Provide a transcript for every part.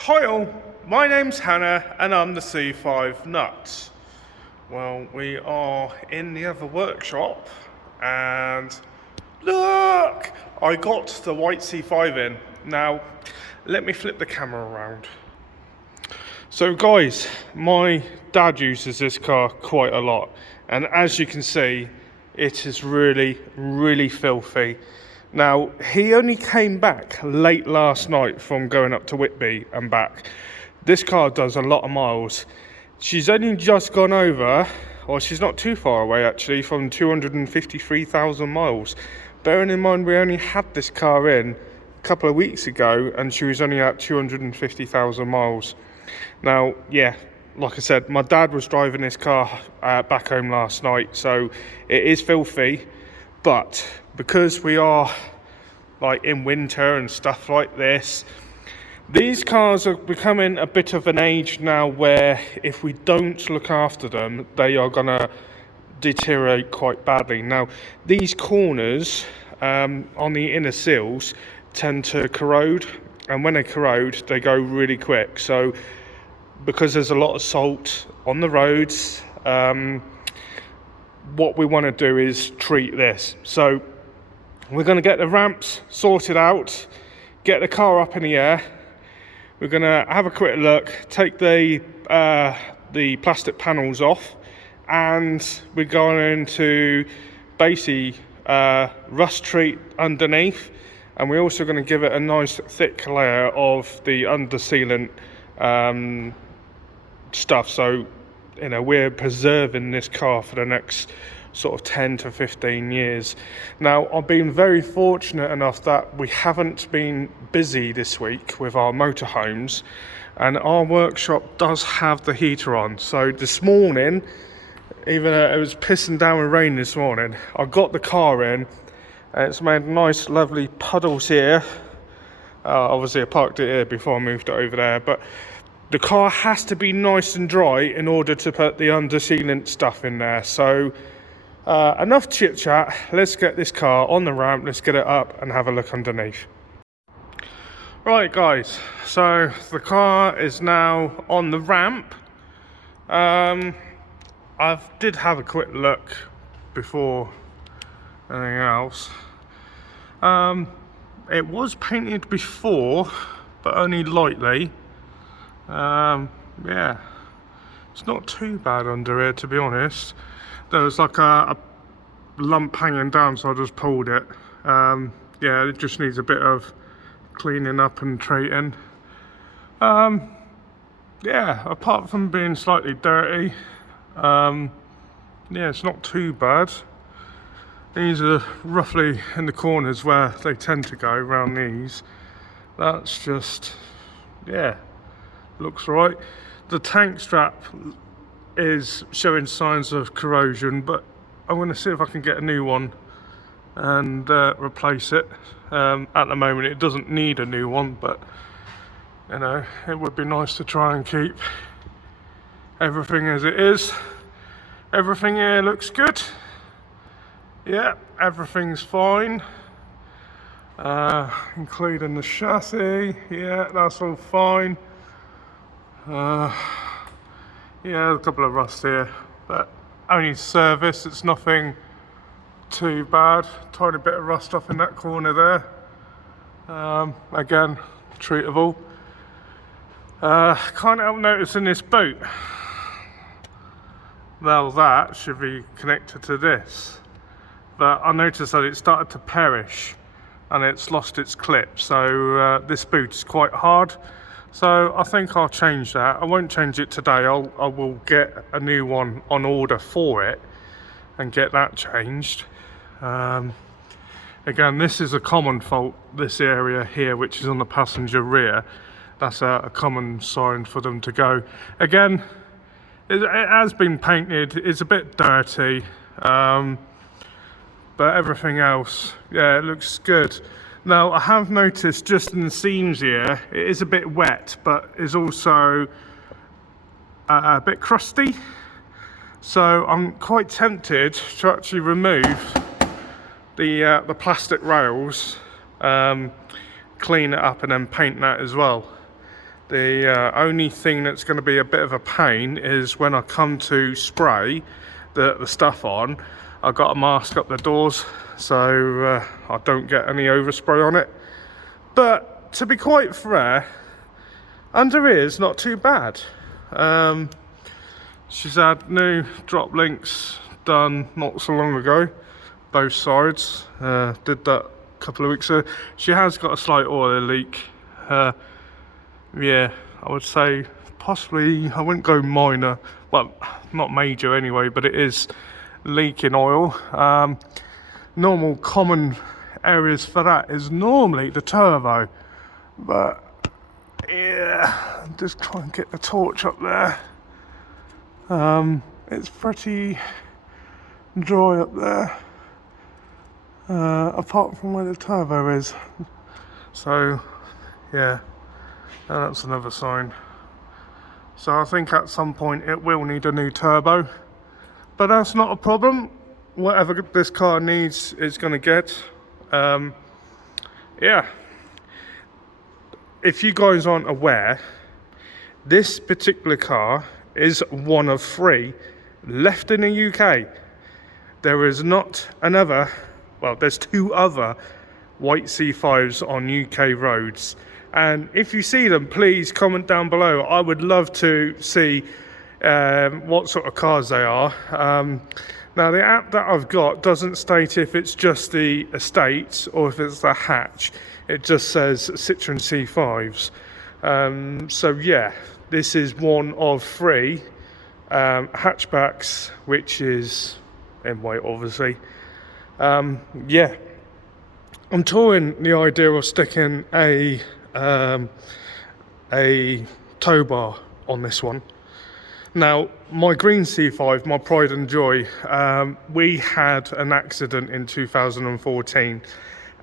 Hi all, my name's Hannah and I'm the C5 nut. Well, we are in the other workshop and look! I got the white C5 in. Now, let me flip the camera around. So guys, my dad uses this car quite a lot, and as you can see, it is really filthy. Now, he only came back late last night from going up to Whitby and back. This car does a lot of miles. She's only just gone over, or she's not too far away actually, from 253,000 miles. Bearing in mind we only had this car in a couple of weeks ago and she was only at 250,000 miles. Now, yeah, like I said, my dad was driving this car back home last night, so it is filthy, but because we are like in winter and stuff like this, these cars are becoming a bit of an age now where if we don't look after them, they are gonna deteriorate quite badly. Now, these corners on the inner seals tend to corrode, and when they corrode, they go really quick. So because there's a lot of salt on the roads, what we want to do is treat this. So we're going to get the ramps sorted out, get the car up in the air. We're going to have a quick look, take the plastic panels off, and we're going to basically rust treat underneath, and we're also going to give it a nice thick layer of the under sealant stuff. So, you know, we're preserving this car for the next sort of 10 to 15 years. Now, I've been very fortunate enough that we haven't been busy this week with our motorhomes, and our workshop does have the heater on. So this morning, even though it was pissing down with rain this morning, I got the car in and it's made nice lovely puddles here. Obviously I parked it here before I moved it over there, but the car has to be nice and dry in order to put the under sealant stuff in there. So enough chit chat, let's get this car on the ramp, let's get it up and have a look underneath. Right guys, so the car is now on the ramp. I did have a quick look before anything else. It was painted before, but only lightly. Yeah, it's not too bad under here, to be honest. There was like a lump hanging down, so I just pulled it. Yeah, it just needs a bit of cleaning up and treating. Yeah, apart from being slightly dirty, yeah, it's not too bad. These are roughly in the corners where they tend to go, around these. That's just, yeah, looks right. The tank strap is showing signs of corrosion, but I'm going to see if I can get a new one and replace it. At the moment it doesn't need a new one, but you know, it would be nice to try and keep everything as it is. Everything here looks good. Yeah, everything's fine, including the chassis. Yeah, that's all fine. Yeah, a couple of rust here, but only service, it's nothing too bad. Tiny bit of rust off in that corner there. Again, treatable. Can't help noticing this boot. Well, that should be connected to this, but I noticed that it started to perish and it's lost its clip, so this boot is quite hard. So I think I'll change that. I won't change it today. I will get a new one on order for it and get that changed. Again, this is a common fault, this area here, which is on the passenger rear. That's a common sign for them to go. Again, it has been painted. It's a bit dirty, but everything else, yeah, it looks good. Now, I have noticed just in the seams here, it is a bit wet, but is also a bit crusty. So I'm quite tempted to actually remove the plastic rails, clean it up and then paint that as well. The only thing that's going to be a bit of a pain is when I come to spray the stuff on, I've got to mask up the doors so I don't get any overspray on it. But to be quite fair, under here is not too bad. She's had new drop links done not so long ago, both sides. Did that a couple of weeks ago. She has got a slight oil leak. Yeah, I would say possibly, I wouldn't go minor, well, not major anyway, but it is leaking oil. Normal common areas for that is normally the turbo, but yeah, just try and get the torch up there. It's pretty dry up there, apart from where the turbo is. So yeah, that's another sign. So I think at some point it will need a new turbo, but that's not a problem. Whatever this car needs, it's going to get. Yeah. If you guys aren't aware, this particular car is one of 3 left in the UK. There is not another, well, there's 2 other white C5s on UK roads. And if you see them, please comment down below. I would love to see what sort of cars they are. Now the app that I've got doesn't state if it's just the estate or if it's the hatch. It just says Citroen C5s. So yeah, this is one of 3 hatchbacks, which is in white obviously. Yeah, I'm touring the idea of sticking a tow bar on this one. Now, my green C5, my pride and joy, we had an accident in 2014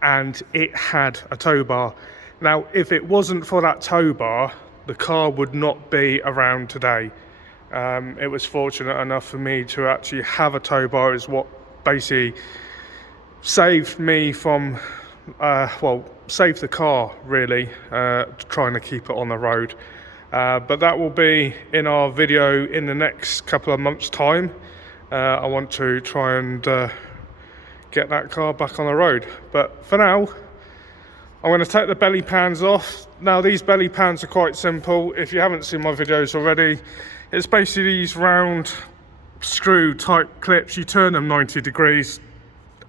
and it had a tow bar. Now, if it wasn't for that tow bar, the car would not be around today. It was fortunate enough for me to actually have a tow bar, is what basically saved me from, well, saved the car really, trying to keep it on the road. But that will be in our video in the next couple of months' time. I want to try and get that car back on the road. But for now, I'm going to take the belly pans off. Now these belly pans are quite simple. If you haven't seen my videos already, it's basically these round screw type clips. You turn them 90 degrees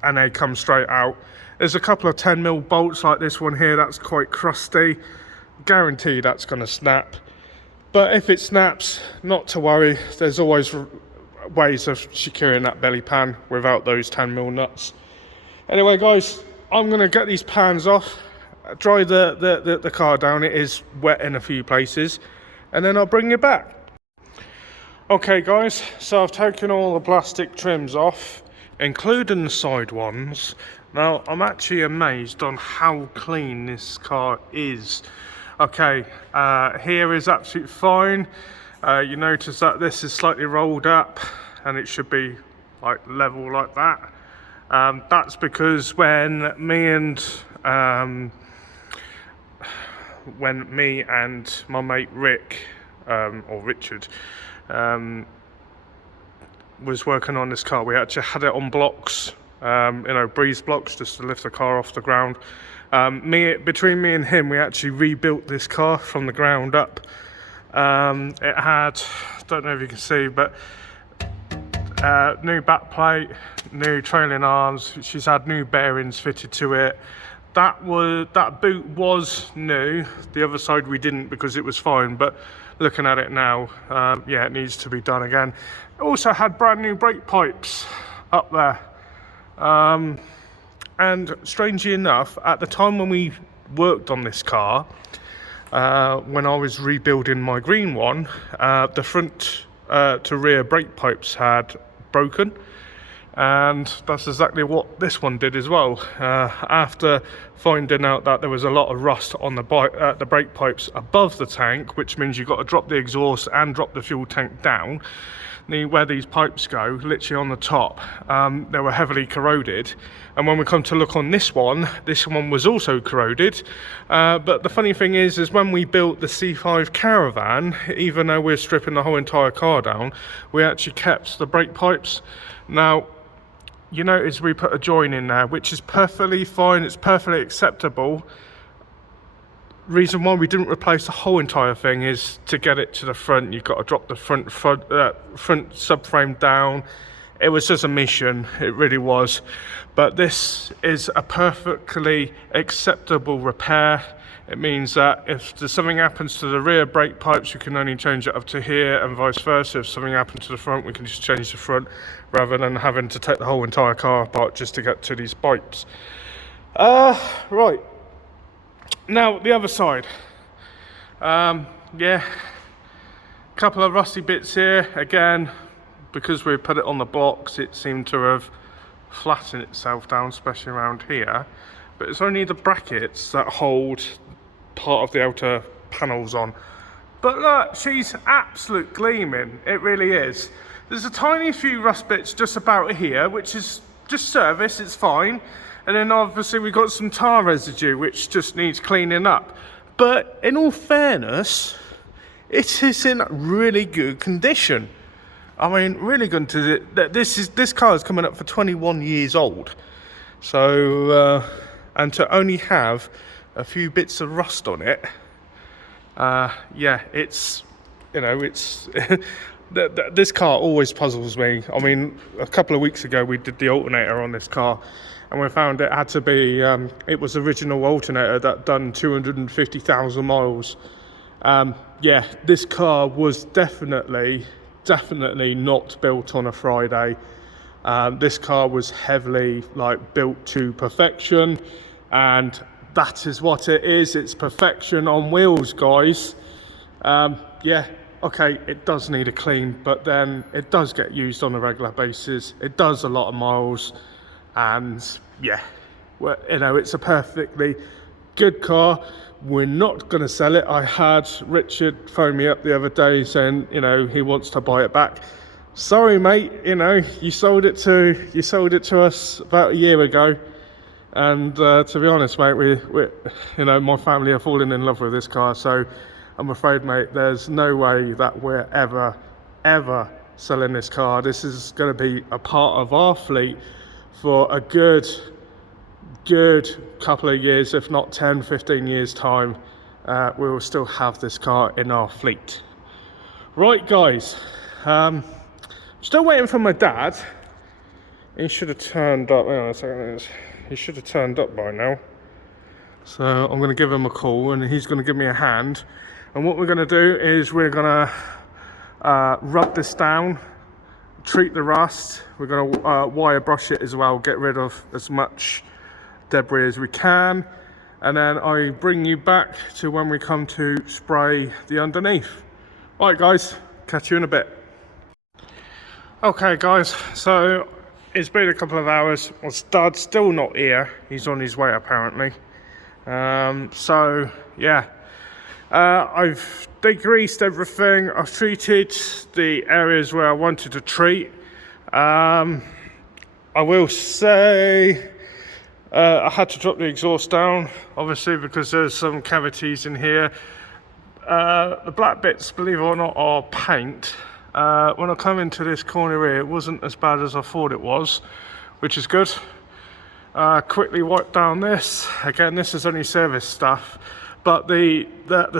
and they come straight out. There's a couple of 10mm bolts like this one here that's quite crusty. Guaranteed that's going to snap. But if it snaps, not to worry, there's always ways of securing that belly pan without those 10mm nuts. Anyway guys, I'm going to get these pans off, dry the car down. It is wet in a few places, and then I'll bring you back. Okay guys, so I've taken all the plastic trims off, including the side ones. Now I'm actually amazed on how clean this car is. Okay, here is absolutely fine. You notice that this is slightly rolled up and it should be like level like that. That's because when me and my mate Rick, or Richard, was working on this car, we actually had it on blocks, you know, breeze blocks, just to lift the car off the ground. Between me and him, we actually rebuilt this car from the ground up. It had, don't know if you can see, but new back plate, new trailing arms. She's had new bearings fitted to it. That boot was new. The other side we didn't because it was fine, but looking at it now, yeah, it needs to be done again. It also had brand new brake pipes up there. And strangely enough, at the time when we worked on this car, when I was rebuilding my green one, the front to rear brake pipes had broken. And that's exactly what this one did as well. After finding out that there was a lot of rust on the brake pipes above the tank, which means you've got to drop the exhaust and drop the fuel tank down, where these pipes go, literally on the top, they were heavily corroded. And when we come to look on this one was also corroded. But the funny thing is when we built the C5 Caravan, even though we're stripping the whole entire car down, we actually kept the brake pipes. Now, you notice we put a join in there, which is perfectly fine, it's perfectly acceptable. Reason why we didn't replace the whole entire thing is to get it to the front. You've got to drop the front subframe down. It was just a mission, it really was. But this is a perfectly acceptable repair. It means that if there's something happens to the rear brake pipes, you can only change it up to here, and vice versa. If something happens to the front, we can just change the front rather than having to take the whole entire car apart just to get to these pipes. Right. Now, the other side. Yeah, a couple of rusty bits here. Again, because we put it on the blocks, it seemed to have flattened itself down, especially around here. But it's only the brackets that hold part of the outer panels on. But look, she's absolute gleaming, it really is. There's a tiny few rust bits just about here, which is just service, it's fine. And then obviously we've got some tar residue, which just needs cleaning up. But in all fairness, it is in really good condition. I mean, really good. This car is coming up for 21 years old. So, and to only have a few bits of rust on it, yeah, it's, you know, it's this car always puzzles me. I mean, a couple of weeks ago we did the alternator on this car, and we found it had to be it was original alternator that done 250,000 miles. Yeah, this car was definitely not built on a Friday. This car was heavily built to perfection, and that is what it is. It's perfection on wheels, guys. Yeah, okay, it does need a clean, but then it does get used on a regular basis. It does a lot of miles, and yeah, well, you know, it's a perfectly good car. We're not going to sell it. I had Richard phone me up the other day saying, you know, he wants to buy it back. Sorry, mate. You know, you sold it to us about a year ago, and to be honest, mate, we you know, my family are falling in love with this car. So I'm afraid, mate, there's no way that we're ever selling this car. This is going to be a part of our fleet for a good couple of years, if not 10-15 years time. We will still have this car in our fleet. Right, guys, still waiting for my dad. He should have turned up. Hang on a second. He should have turned up by now, so I'm going to give him a call and he's going to give me a hand. And what we're going to do is we're going to rub this down, treat the rust. We're going to wire brush it as well, get rid of as much debris as we can, and then I bring you back to when we come to spray the underneath. Right, guys, catch you in a bit. Okay, guys, so it's been a couple of hours. My dad's still not here. He's on his way apparently. So yeah, I've degreased everything. I've treated the areas where I wanted to treat. I will say I had to drop the exhaust down, obviously, because there's some cavities in here. The black bits, believe it or not, are paint. When I come into this corner here, it wasn't as bad as I thought it was, which is good. Quickly wipe down this. Again, this is only service stuff, but the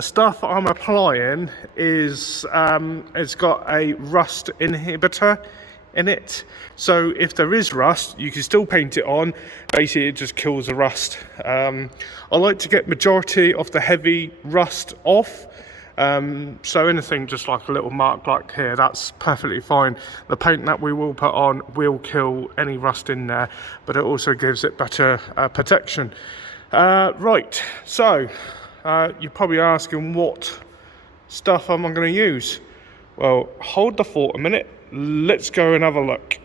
stuff I'm applying is it's got a rust inhibitor in it, so if there is rust, you can still paint it on. Basically, it just kills the rust. I like to get majority of the heavy rust off. So anything just like a little mark like here, that's perfectly fine. The paint that we will put on will kill any rust in there, but it also gives it better protection. Right, so you're probably asking what stuff am I going to use? Well, hold the thought a minute. Let's go and have a look.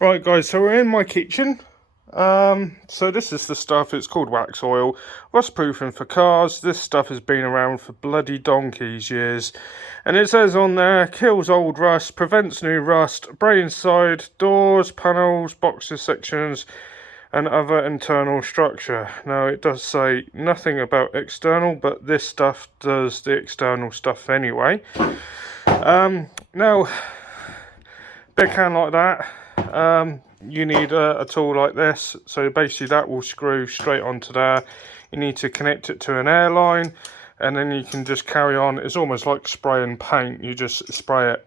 Right guys, so we're in my kitchen. So this is the stuff, it's called wax oil, rust proofing for cars. This stuff has been around for bloody donkey's years. And it says on there, kills old rust, prevents new rust, spray inside doors, panels, boxes, sections, and other internal structure. Now it does say nothing about external, but this stuff does the external stuff anyway. Now, big can like that. You need a tool like this, so basically that will screw straight onto there. You need to connect it to an air line, and then you can just carry on. It's almost like spraying paint, you just spray it.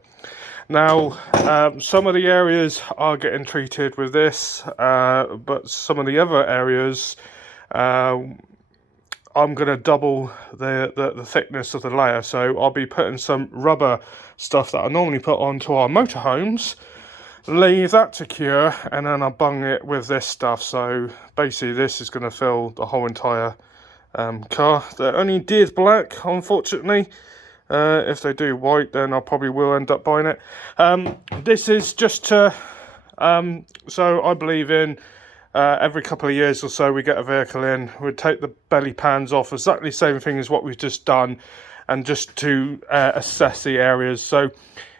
Now some of the areas are getting treated with this, but some of the other areas I'm going to double the thickness of the layer, so I'll be putting some rubber stuff that I normally put onto our motorhomes, leave that to cure, and then I bung it with this stuff. So basically this is going to fill the whole entire car. They only did black, unfortunately. If they do white, then I probably will end up buying it. This is just to so I believe in every couple of years or so we get a vehicle in, we'd take the belly pans off, exactly the same thing as what we've just done, and just to assess the areas. So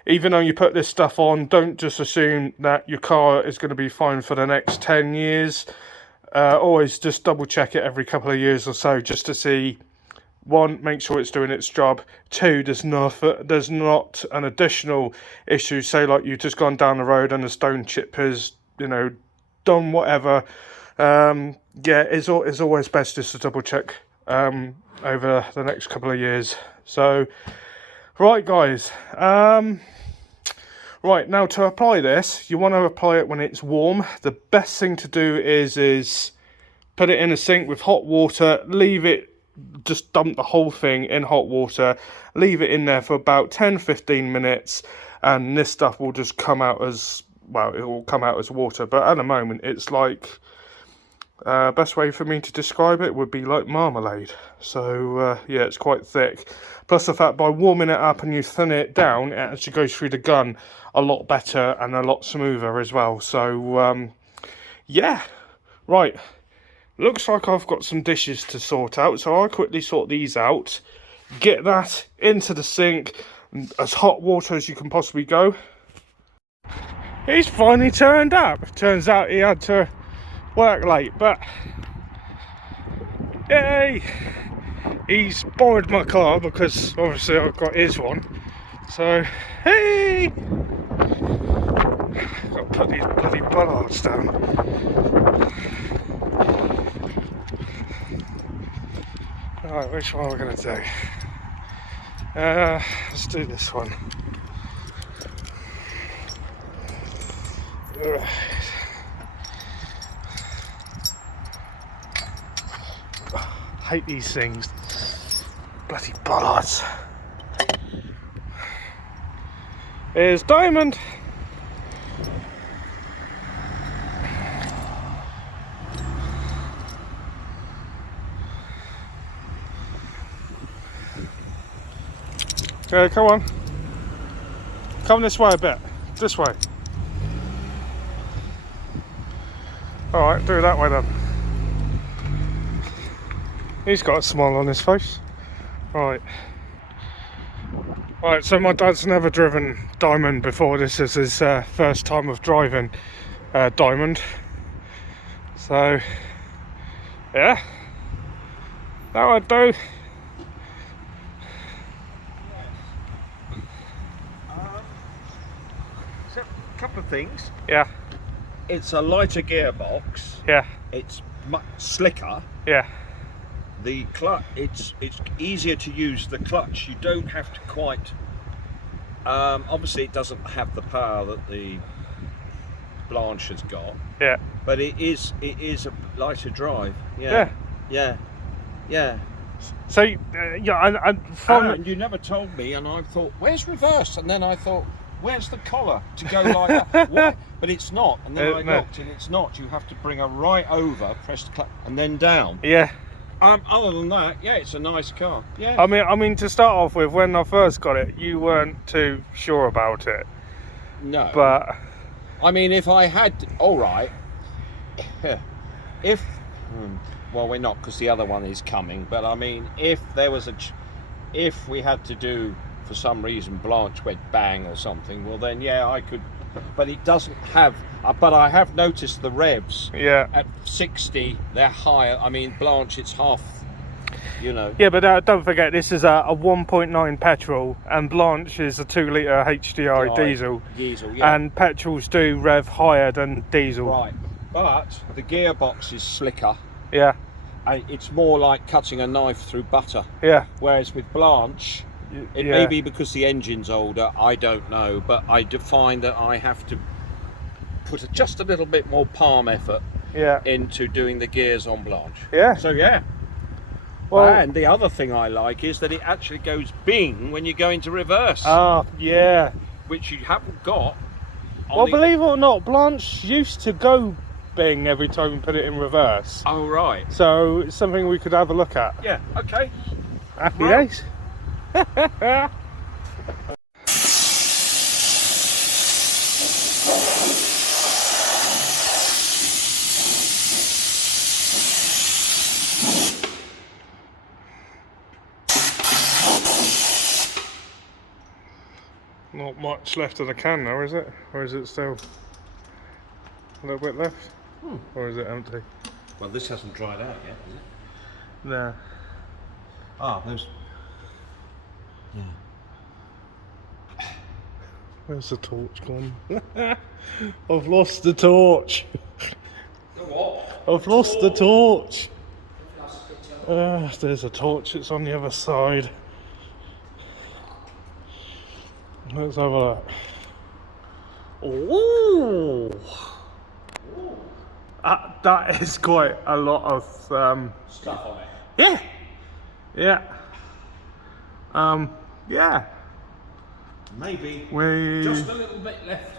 even though you put this stuff on, don't just assume that your car is going to be fine for the next 10 years. Always just double check it every couple of years or so, just to see, one, make sure it's doing its job. Two, there's not an additional issue, say like you've just gone down the road and a stone chip has, you know, done whatever. Yeah, it's always best just to double check over the next couple of years. So, right guys, right, now to apply this, you want to apply it when it's warm. The best thing to do is put it in a sink with hot water, leave it, just dump the whole thing in hot water, leave it in there for about 10-15 minutes, and this stuff will just come out as, well, it will come out as water. But at the moment it's like, best way for me to describe it would be like marmalade. So yeah, it's quite thick. Plus the fact by warming it up and you thin it down, it actually goes through the gun a lot better and a lot smoother as well. So yeah, right, looks like I've got some dishes to sort out, so I'll quickly sort these out, get that into the sink, as hot water as you can possibly go. He's finally turned up. Turns out he had to work late, but yay, he's borrowed my car because obviously I've got his one. So hey, got to put these bloody bollards down. Right, which one are we going to do? Let's do this one. Hate these things. Bloody bollards. Here's Dimond. Okay, come on. Come this way a bit. This way. Alright, do it that way then. He's got a smile on his face. Right. Right, so my dad's never driven Dimond before. This is his first time of driving Dimond. So, yeah. That would do. So, a couple of things. Yeah. It's a lighter gearbox. Yeah. It's much slicker. Yeah. The clutch, it's easier to use the clutch. You don't have to quite. Obviously, it doesn't have the power that the Blanche has got. Yeah. But it is a lighter drive. Yeah. Yeah. Yeah. So yeah, and you never told me, and I thought, where's reverse? And then I thought, where's the collar to go like that? What? But it's not. And then I looked, and it's not. You have to bring her right over, press the clutch, and then down. Yeah. Other than that, yeah, it's a nice car. Yeah. I mean, to start off with, when I first got it, you weren't too sure about it. No. But I mean, if I had, all right, if, well, we're not because the other one is coming. But I mean, if there was if we had to do for some reason Blanche went bang or something, well then yeah, I could. But it doesn't have. But I have noticed the revs. Yeah. At 60, they're higher. I mean, Blanche, it's half. You know. Yeah, but don't forget, this is a 1.9 petrol, and Blanche is a 2-litre HDI diesel. Diesel, yeah. And petrols do rev higher than diesel. Right, but the gearbox is slicker. Yeah. And it's more like cutting a knife through butter. Yeah. Whereas with Blanche, it may be because the engine's older, I don't know, but I find that I have to put just a little bit more palm effort into doing the gears on Blanche. Yeah. So yeah. Well, and the other thing I like is that it actually goes bing when you go into reverse. Oh, yeah. Which you haven't got. Well, believe it or not, Blanche used to go bing every time we put it in reverse. Oh, right. So it's something we could have a look at. Yeah, okay. Happy days. Not much left of the can now, is it? Or is it still a little bit left? Or is it empty? Well, this hasn't dried out yet, has it? No. Ah, those. Yeah. Where's the torch gone? I've lost the torch. The what? I've lost the torch. There's a torch, it's on the other side. Let's have a look. Oh, that is quite a lot of Stuff on it. yeah, yeah, yeah. Maybe We just a little bit left.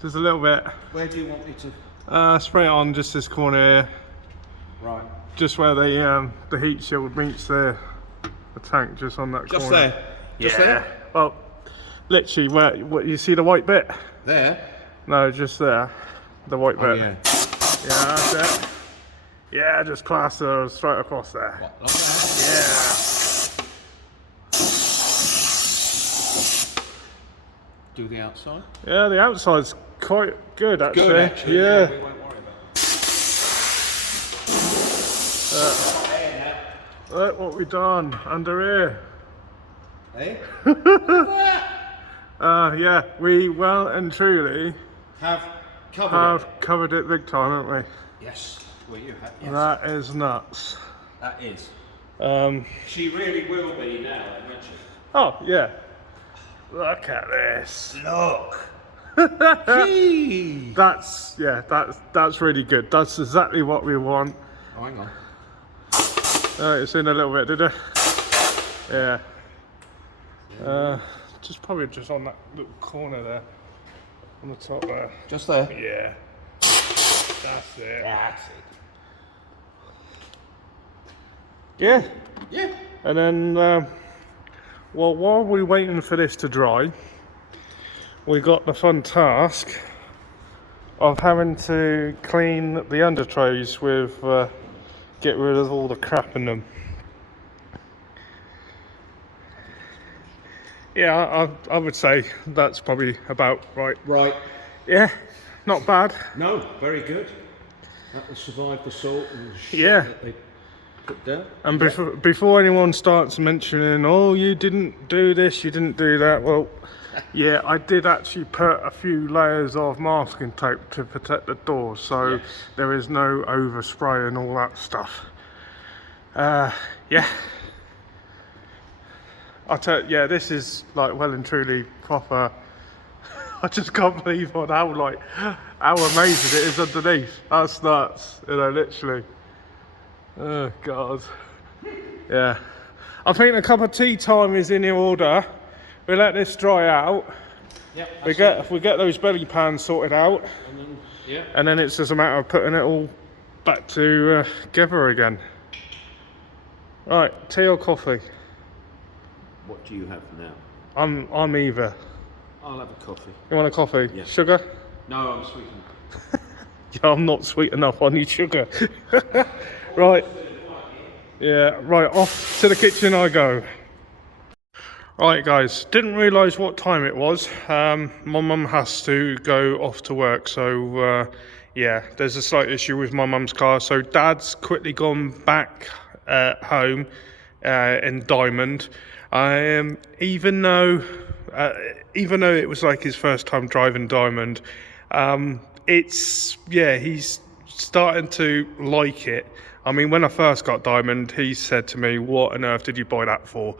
just a little bit. Where do you want me to? Spray it on just this corner here, Right. just where the heat shield meets the tank, just on that Just corner. there. Just there. Well, literally, where what you see the white bit? There. No, just there, the white bit. Yeah. Yeah, that's it. Yeah, just plaster straight across there. What, like that? Yeah. Do the outside. Yeah, the outside's quite good actually. Good, actually. Yeah. We won't worry about it. Look what we done under here. Hey? Yeah, we well and truly Have covered it big time, haven't we? Yes. Well, you have. Yes. That is nuts. That is. Um, She really will be now, won't she? oh yeah. Look at this. Look. That's that's really good. That's exactly what we want. Oh, hang on. It's in a little bit, did it? Yeah. Probably just on that little corner there, on the top there. Just there. Yeah. That's it. That's it. Yeah. Yeah. And then, well, while we're waiting for this to dry, we got the fun task of having to clean the under trays with, get rid of all the crap in them. Yeah, I would say that's probably about right. Right. Yeah, not bad. No, very good. That will survive the salt and shit Yeah. that they put down. And before anyone starts mentioning, oh, you didn't do this, you didn't do that, well, yeah, I did actually put a few layers of masking tape to protect the doors, so there is no overspray and all that stuff. Yeah. I tell you, yeah, this is like well and truly proper. I just can't believe how amazing it is underneath. That's nuts, you know, literally. Oh God. Yeah. I think a cup of tea time is in order. We let this dry out. Yep, We get those belly pans sorted out, and then, and then it's just a matter of putting it all back together again. Right, tea or coffee? What do you have now? I'm either. I'll have a coffee. You want a coffee? Yeah. Sugar? No, I'm sweet enough. Yeah, I'm not sweet enough. I need sugar. Right. Yeah, right, off to the kitchen I go. Right guys, didn't realise what time it was. My mum has to go off to work, so yeah, there's a slight issue with my mum's car. So Dad's quickly gone back home in Dimond. Even though it was like his first time driving Dimond, he's starting to like it. I mean, when I first got Dimond, he said to me, "What on earth did you buy that for?"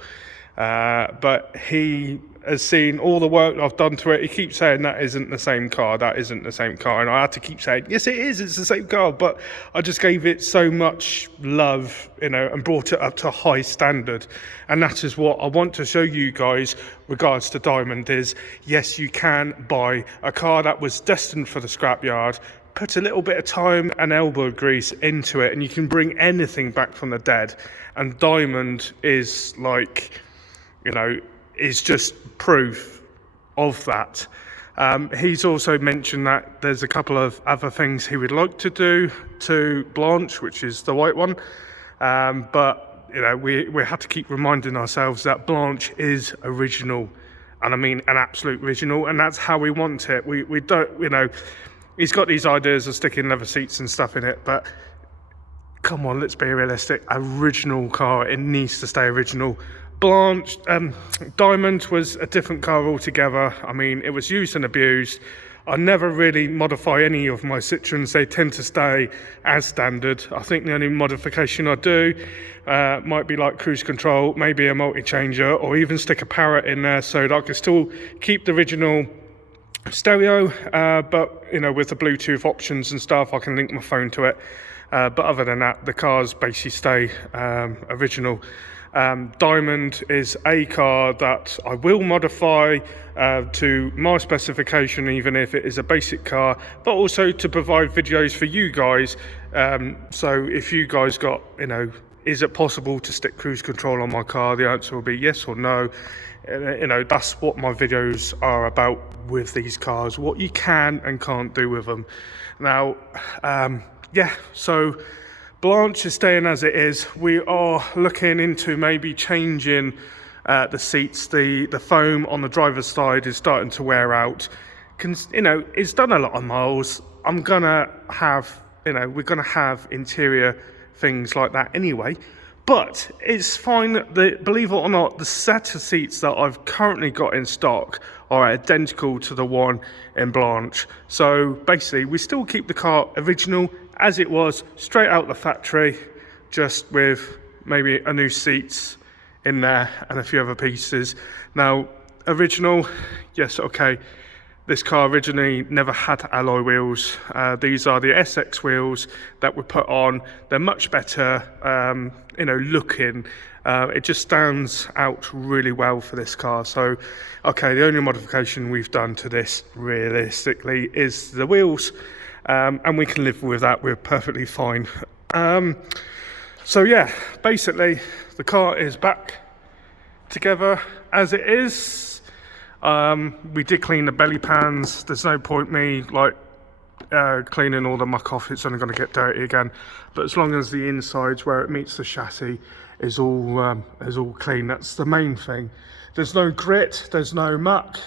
But he has seen all the work I've done to it. He keeps saying that isn't the same car, that isn't the same car, and I had to keep saying, yes it is, it's the same car. But I just gave it so much love, you know, and brought it up to a high standard. And that is what I want to show you guys regards to Dimond is, yes, you can buy a car that was destined for the scrapyard, put a little bit of time and elbow grease into it, and you can bring anything back from the dead. And Dimond is like, you know, is just proof of that. He's also mentioned that there's a couple of other things he would like to do to Blanche, which is the white one. But, you know, we have to keep reminding ourselves that Blanche is original. And I mean an absolute original, and that's how we want it. We don't, you know, he's got these ideas of sticking leather seats and stuff in it, but come on, let's be realistic. Original car, it needs to stay original. Blanche, Dimond was a different car altogether. I mean, it was used and abused. I never really modify any of my Citroens. They tend to stay as standard. I think the only modification I do might be like cruise control, maybe a multi-changer, or even stick a parrot in there so that I can still keep the original stereo, but, you know, with the Bluetooth options and stuff, I can link my phone to it. But other than that, the cars basically stay original. Dimond is a car that I will modify to my specification, even if it is a basic car, but also to provide videos for you guys. So if you guys got, you know, is it possible to stick cruise control on my car? The answer will be yes or no. You know, that's what my videos are about with these cars, what you can and can't do with them. Now, yeah, so Blanche is staying as it is. We are looking into maybe changing the seats. The foam on the driver's side is starting to wear out. You know, it's done a lot of miles. I'm gonna have, you know, we're gonna have interior things like that anyway. But it's fine. Believe it or not, the set of seats that I've currently got in stock are identical to the one in Blanche. So basically, we still keep the car original as it was, straight out the factory, just with maybe a new seats in there and a few other pieces. Now, original, yes, okay. This car originally never had alloy wheels. These are the SX wheels that were put on. They're much better, you know, looking. It just stands out really well for this car. So, okay, the only modification we've done to this, realistically, is the wheels. And we can live with that. We're perfectly fine. So, yeah, basically, the car is back together as it is. We did clean the belly pans. There's no point me like cleaning all the muck off. It's only going to get dirty again. But as long as the insides where it meets the chassis is all clean, that's the main thing. There's no grit, there's no muck.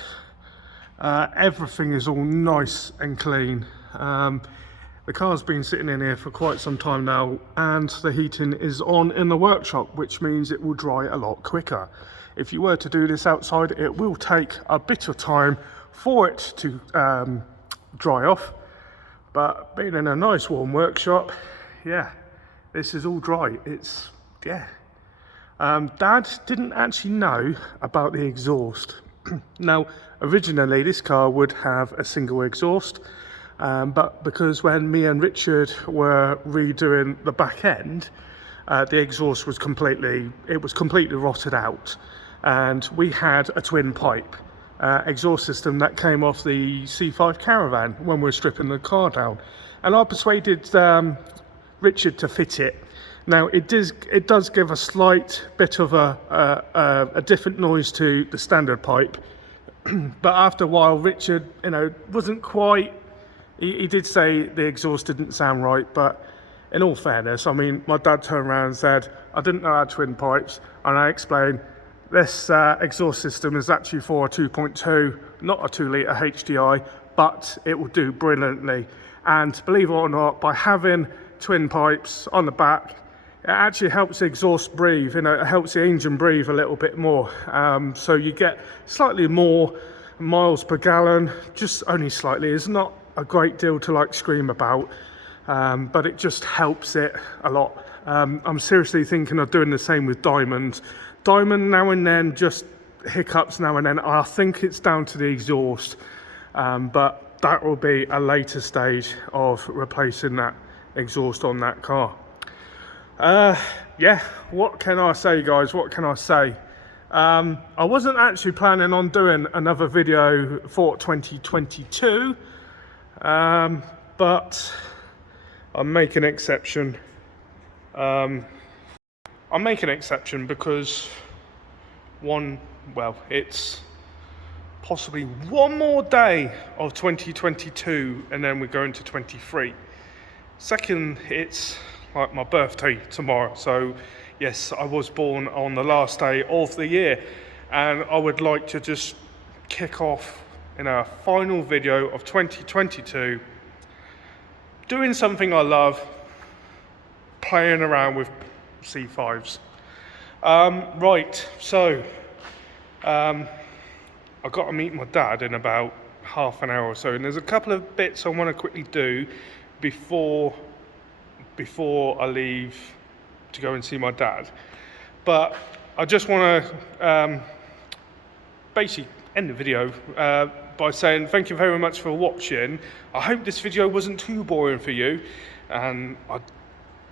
Everything is all nice and clean. The car's been sitting in here for quite some time now, and the heating is on in the workshop, which means it will dry a lot quicker. If you were to do this outside, it will take a bit of time for it to dry off. But being in a nice warm workshop, yeah, this is all dry. It's, yeah. Dad didn't actually know about the exhaust. Now, originally this car would have a single exhaust, but because when me and Richard were redoing the back end, the exhaust was completely rotted out. And we had a twin pipe exhaust system that came off the C5 Caravan when we were stripping the car down, and I persuaded Richard to fit it. Now it does give a slight bit of a different noise to the standard pipe, but after a while Richard, you know, wasn't quite he did say the exhaust didn't sound right, but in all fairness, I mean, my dad turned around and said, I didn't know I had twin pipes, and I explained this exhaust system is actually for a 2.2, not a 2 litre HDI, but it will do brilliantly. And believe it or not, by having twin pipes on the back, it actually helps the exhaust breathe, it helps the engine breathe a little bit more. So you get slightly more miles per gallon, just only slightly. It's not a great deal to like scream about, but it just helps it a lot. I'm seriously thinking of doing the same with Dimond. Dimond now and then just hiccups now and then. I think it's down to the exhaust, but that will be a later stage of replacing that exhaust on that car. Yeah, what can I say, guys? What can I say? I wasn't actually planning on doing another video for 2022, but I'm making an exception. I'm making an exception because it's possibly one more day of 2022 and then we're going to 23. Second, it's like my birthday tomorrow, so yes, I was born on the last day of the year, and I would like to just kick off in a final video of 2022 doing something I love, playing around with C5s. Right, so I've got to meet my dad in about half an hour or so, and there's a couple of bits I want to quickly do before I leave to go and see my dad. But I just want to basically end the video by saying thank you very much for watching. I hope this video wasn't too boring for you, and I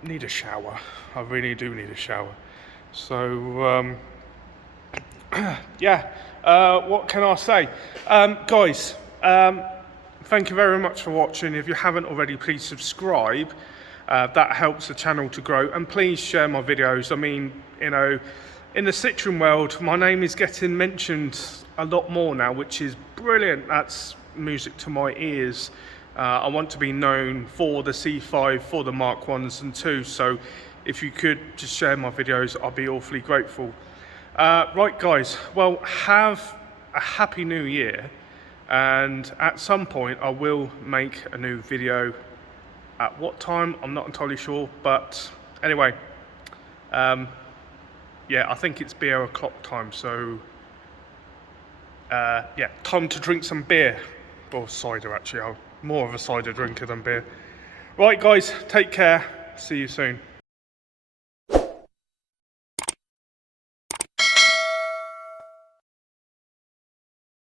need a shower. I really do need a shower. So yeah, what can I say? Guys, thank you very much for watching. If you haven't already, please subscribe. That helps the channel to grow, and please share my videos. I mean, in the Citroen world, my name is getting mentioned a lot more now, which is brilliant. That's music to my ears. I want to be known for the C5, for the Mark 1s and 2s, so if you could just share my videos, I'll be awfully grateful. Right guys, well, have a happy new year, and at some point I will make a new video. At what time, I'm not entirely sure, but anyway, yeah, I think it's beer o'clock time, so yeah, time to drink some beer, or cider actually. I'm more of a cider drinker than beer. Right guys, take care, see you soon.